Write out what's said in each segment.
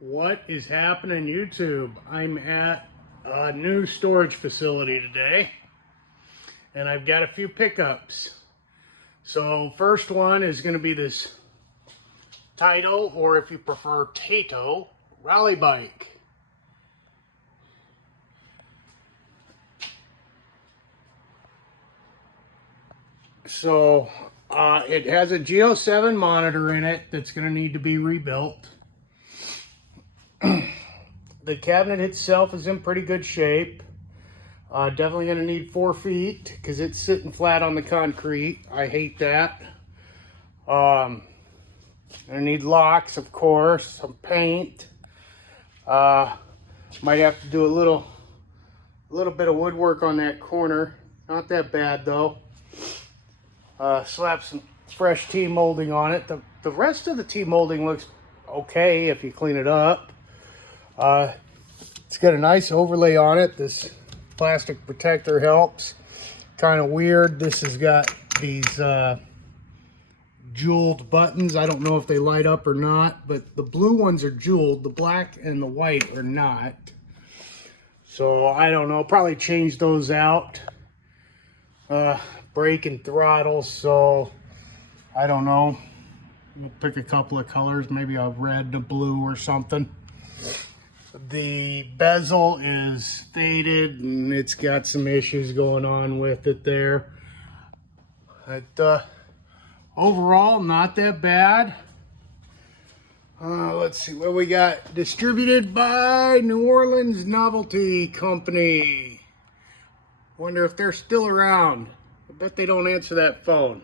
What is happening, YouTube? I'm at a new storage facility today, and I've got a few pickups. So first one is going to be this Taito, or if you prefer Tato, rally bike. So it has a G07 monitor in it that's going to need to be rebuilt. The cabinet itself is in pretty good shape. Definitely going to need 4 feet because it's sitting flat on the concrete. I hate that. I need locks, of course, some paint. Might have to do a little bit of woodwork on that corner. Not that bad though. Slap some fresh T-molding on it. The rest of the T-molding looks okay if you clean it up. It's got a nice overlay on it. This plastic protector helps. Kind of weird. This has got these jeweled buttons. I don't know if they light up or not, but the blue ones are jeweled. The black and the white are not. So I don't know. Probably change those out. Brake and throttle. So I don't know. We'll pick a couple of colors. Maybe a red, a blue, or something. The bezel is faded and it's got some issues going on with it there. But overall, not that bad. Let's see what we got. Distributed by New Orleans Novelty Company. Wonder if they're still around. I bet they don't answer that phone.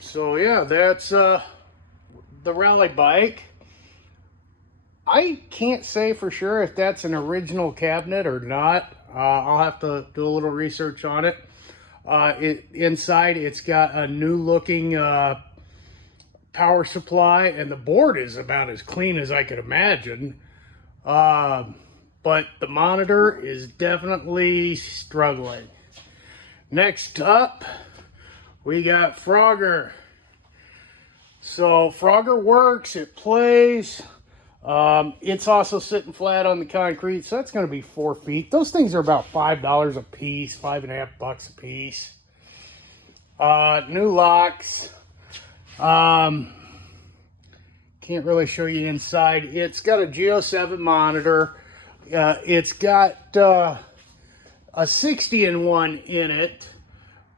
So yeah, that's the rally bike. I can't say for sure if that's an original cabinet or not. I'll have to do a little research on it. Inside it's got a new looking power supply, and the board is about as clean as I could imagine. But the monitor is definitely struggling. Next up, we got Frogger. So Frogger works, it plays. It's also sitting flat on the concrete, so that's going to be 4 feet. Those things are about $5 a piece, $5.50 a piece. New locks. Can't really show you inside. It's got a G07 monitor. It's got a 60-in-1 in it,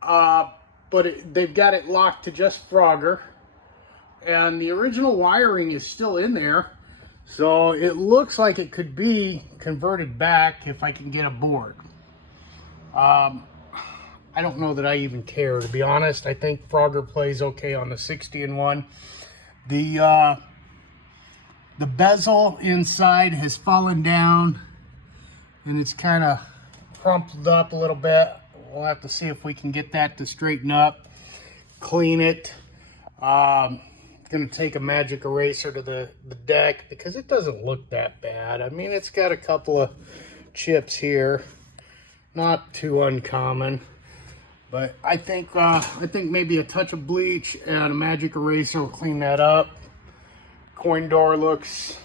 but they've got it locked to just Frogger. And the original wiring is still in there. So it looks like it could be converted back if I can get a board. I don't know that I even care, to be honest. I think Frogger plays okay on the 60-in-1. The bezel inside has fallen down and it's kind of crumpled up a little bit. We'll have to see if we can get that to straighten up, clean it. Going to take a magic eraser to the deck because it doesn't look that bad. I mean, it's got a couple of chips here, not too uncommon, but I think maybe a touch of bleach and a magic eraser will clean that up. Coin door looks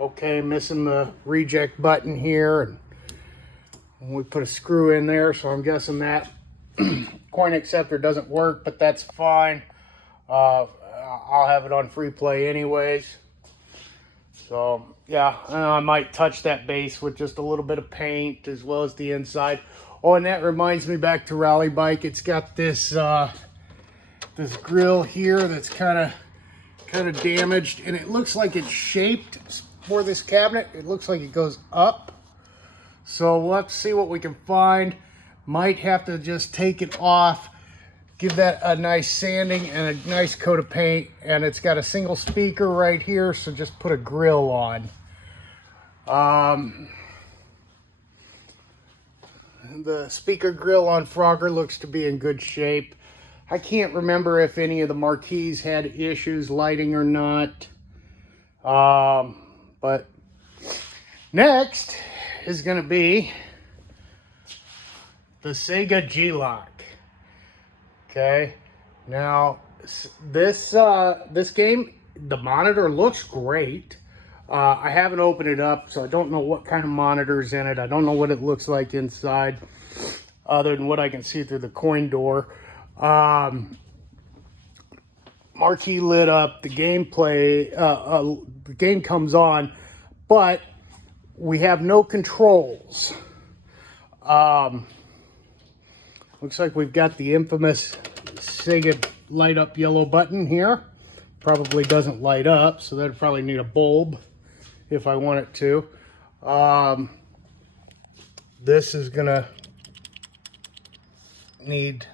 okay, missing the reject button here, and we put a screw in there, so I'm guessing that coin acceptor doesn't work, but that's fine. I'll have it on free play anyways. So yeah, I might touch that base with just a little bit of paint as well as the inside. Oh, and that reminds me back to rally bike. It's got this this grill here that's kind of damaged, and it looks like it's shaped for this cabinet. It looks like it goes up. So we'll have to see what we can find. Might have to just take it off, give that a nice sanding and a nice coat of paint. And it's got a single speaker right here, so just put a grill on. The speaker grill on Frogger looks to be in good shape. I can't remember if any of the marquees had issues lighting or not. But next is going to be the Sega G-Lock. Okay, now this game, the monitor looks great. I haven't opened it up, so I don't know what kind of monitor's in it. I don't know what it looks like inside, other than what I can see through the coin door. Marquee lit up, the gameplay, the game comes on, but we have no controls. Looks like we've got the infamous Sega light up yellow button here. Probably doesn't light up, so that'd probably need a bulb if I want it to. This is gonna need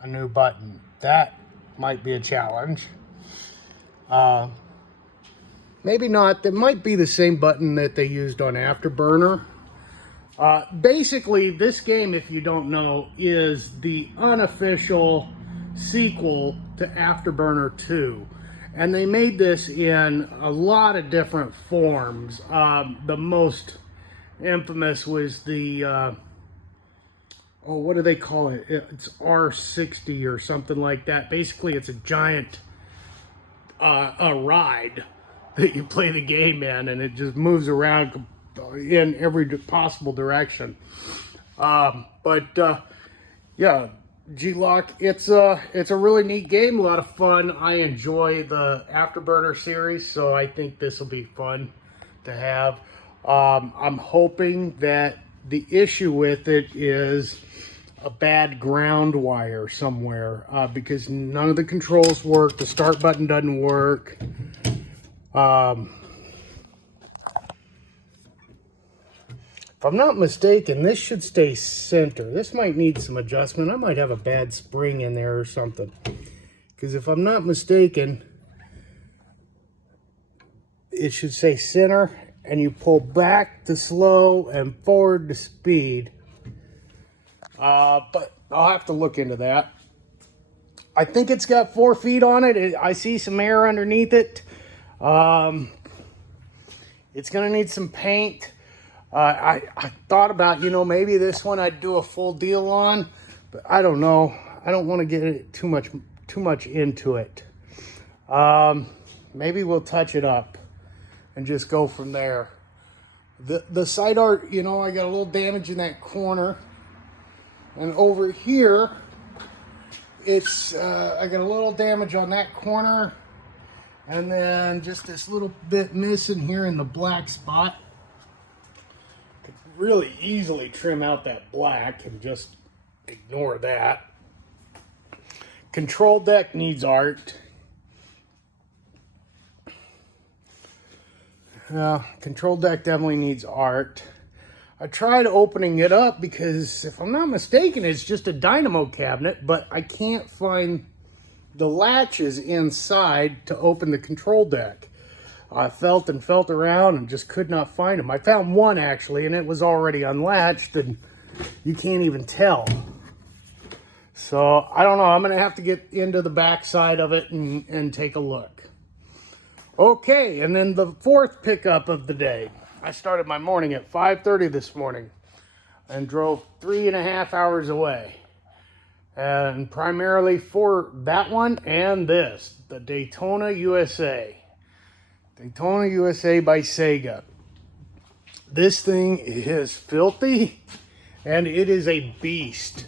a new button. That might be a challenge. Maybe not. That might be the same button that they used on Afterburner. Basically, this game, if you don't know, is the unofficial sequel to Afterburner 2. And they made this in a lot of different forms. The most infamous was the, what do they call it? It's R60 or something like that. Basically, it's a giant a ride that you play the game in, and it just moves around in every possible direction. Yeah, G-Lock, it's a really neat game, a lot of fun. I enjoy the Afterburner series, so I think this will be fun to have. I'm hoping that the issue with it is a bad ground wire somewhere, because none of the controls work. The start button doesn't work. If I'm not mistaken, this should stay center. This might need some adjustment. I might have a bad spring in there or something. Because if I'm not mistaken, it should say center, and you pull back to slow and forward to speed. But I'll have to look into that. I think it's got 4 feet on it. I see some air underneath it. It's going to need some paint. I thought about, maybe this one I'd do a full deal on, but I don't know. I don't want to get it too much into it. Maybe we'll touch it up and just go from there. The side art, I got a little damage in that corner, and over here, it's I got a little damage on that corner, and then just this little bit missing here in the black spot. Really easily trim out that black and just ignore that. Control deck needs art. Control deck definitely needs art. I tried opening it up because, if I'm not mistaken, it's just a dynamo cabinet, but I can't find the latches inside to open the control deck. I felt and felt around and just could not find them. I found one actually, and it was already unlatched, and you can't even tell. So I don't know. I'm going to have to get into the back side of it and take a look. Okay, and then the fourth pickup of the day. I started my morning at 5:30 this morning and drove 3.5 hours away. And primarily for that one and this, the Daytona USA. Daytona USA by Sega. This thing is filthy, and it is a beast.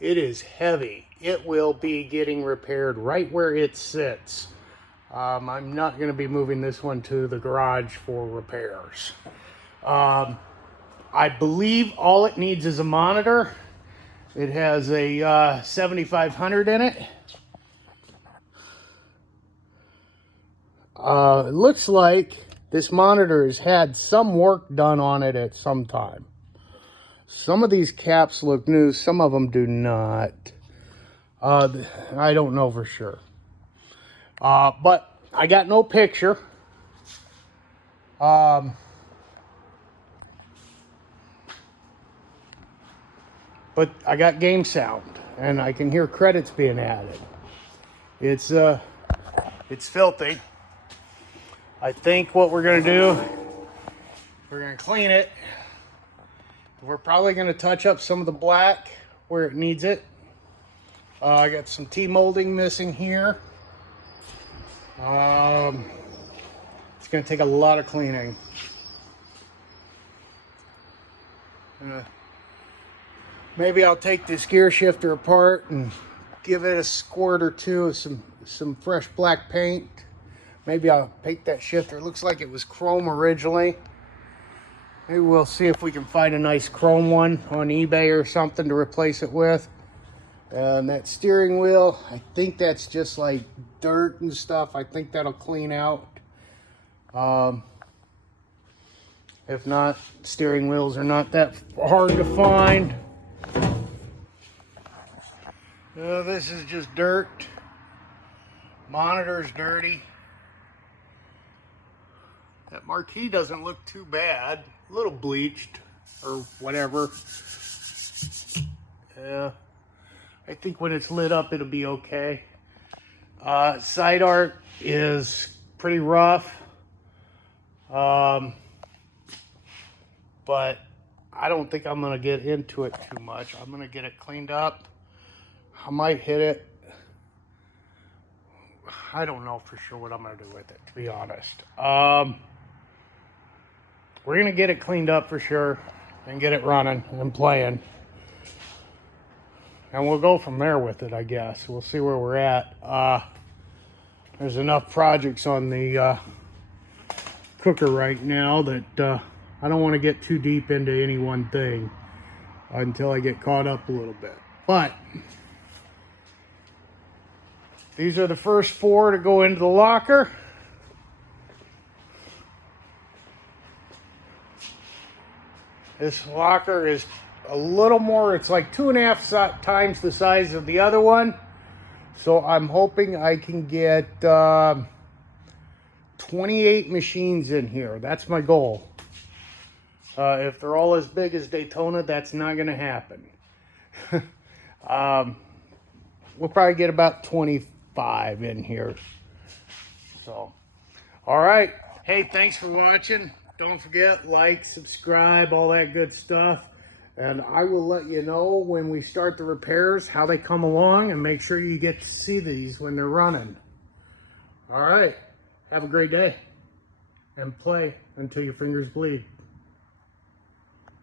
It is heavy. It will be getting repaired right where it sits. I'm not going to be moving this one to the garage for repairs. I believe all it needs is a monitor. It has a 7500 in it. It looks like this monitor has had some work done on it at some time. Some of these caps look new, some of them do not. I don't know for sure. But I got no picture. But I got game sound, and I can hear credits being added. It's filthy. I think what we're going to do, we're going to clean it. We're probably going to touch up some of the black where it needs it. I got some T-molding missing here. It's going to take a lot of cleaning. Maybe I'll take this gear shifter apart and give it a squirt or two of some fresh black paint. Maybe I'll paint that shifter. It looks like it was chrome originally. Maybe we'll see if we can find a nice chrome one on eBay or something to replace it with. And that steering wheel, I think that's just like dirt and stuff. I think that'll clean out. If not, steering wheels are not that hard to find. This is just dirt. Monitor's dirty. That marquee doesn't look too bad. A little bleached or whatever. Yeah. I think when it's lit up, it'll be okay. Side art is pretty rough. But I don't think I'm gonna get into it too much. I'm gonna get it cleaned up. I might hit it. I don't know for sure what I'm gonna do with it, to be honest. We're gonna get it cleaned up for sure and get it running and playing. And we'll go from there with it, I guess. We'll see where we're at. There's enough projects on the cooker right now that I don't want to get too deep into any one thing until I get caught up a little bit. But these are the first 4 to go into the locker. This locker is a little more, it's like 2.5 times the size of the other one. So I'm hoping I can get 28 machines in here. That's my goal. If they're all as big as Daytona, that's not going to happen. We'll probably get about 25 in here. So, all right. Hey, thanks for watching. Don't forget, like, subscribe, all that good stuff. And I will let you know when we start the repairs, how they come along, and make sure you get to see these when they're running. All right. Have a great day. And play until your fingers bleed.